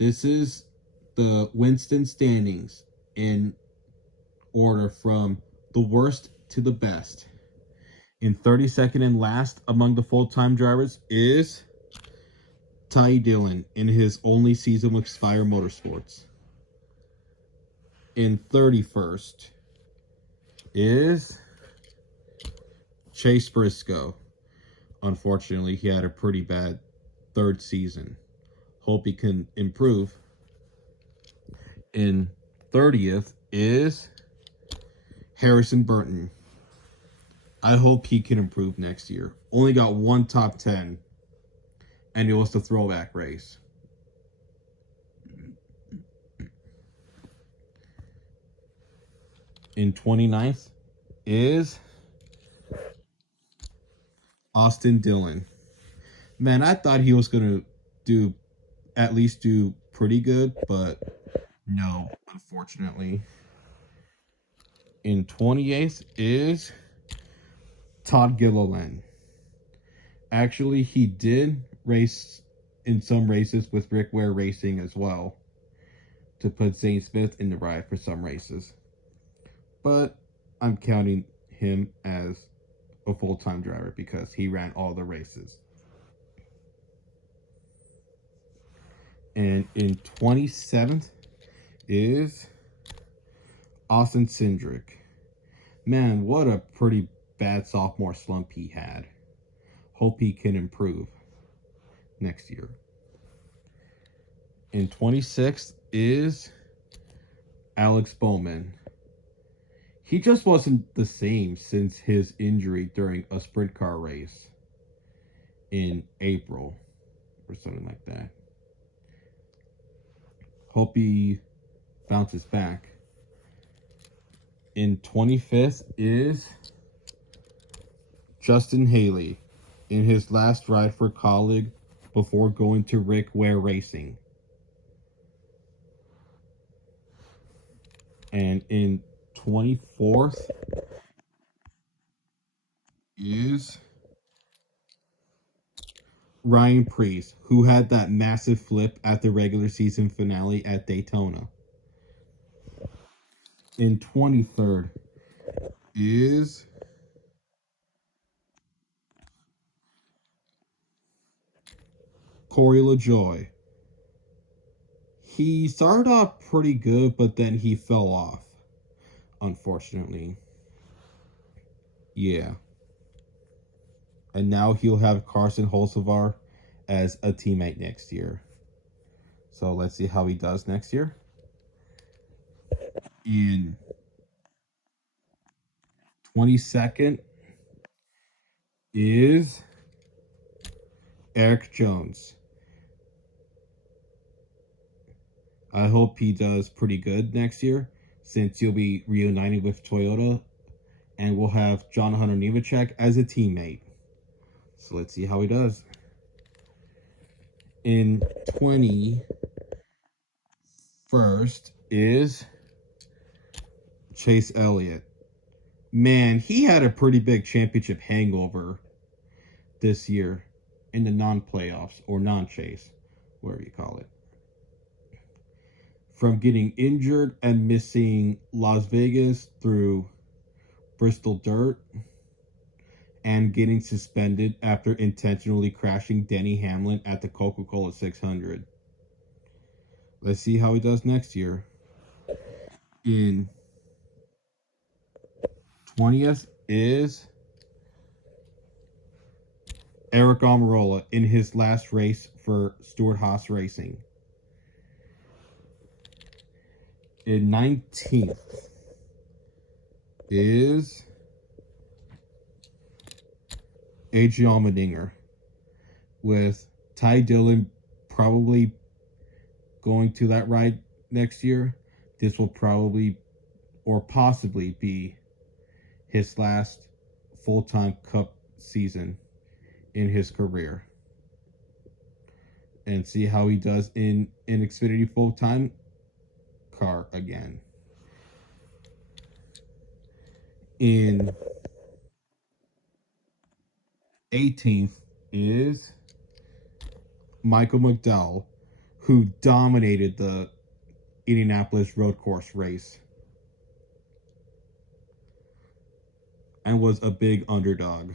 This is the Winston standings in order from the worst to the best. In 32nd and last among the full-time drivers is Ty Dillon in his only season with Spire Motorsports. In 31st is Chase Briscoe. Unfortunately, he had a pretty bad third season. Hope he can improve. In 30th is Harrison Burton. I hope he can improve next year. Only got one top 10, and it was the throwback race. In 29th is Austin Dillon. Man, I thought he was going to at least do pretty good, but no, unfortunately. In 28th is Todd Gilliland. Actually, he did race in some races with Rick Ware Racing as well to put Zane Smith in the ride for some races. But I'm counting him as a full-time driver because he ran all the races. And in 27th is Austin Cindric. Man, what a pretty bad sophomore slump he had. Hope he can improve next year. In 26th is Alex Bowman. He just wasn't the same since his injury during a sprint car race in April or something like that. Hope he bounces back. In 25th is Justin Haley in his last ride for Colleague before going to Rick Ware Racing. And in 24th is Ryan Preece, who had that massive flip at the regular season finale at Daytona. In 23rd is Corey LaJoy. He started off pretty good, but then he fell off, unfortunately. Yeah. And now he'll have Carson Holsevar as a teammate next year. So let's see how he does next year. In 22nd is Eric Jones. I hope he does pretty good next year since he'll be reuniting with Toyota and we'll have John Hunter Nemechek as a teammate. So let's see how he does. In 21st is Chase Elliott. Man, he had a pretty big championship hangover this year in the non-playoffs or non-chase, whatever you call it. From getting injured and missing Las Vegas through Bristol Dirt and getting suspended after intentionally crashing Denny Hamlin at the Coca-Cola 600. Let's see how he does next year. In 20th is Eric Almirola in his last race for Stewart-Haas Racing. In 19th is A.J. Allmendinger, with Ty Dillon probably going to that ride next year. This will probably or possibly be his last full-time Cup season in his career. And see how he does in an Xfinity full-time car again. In 18th is Michael McDowell, who dominated the Indianapolis road course race and was a big underdog.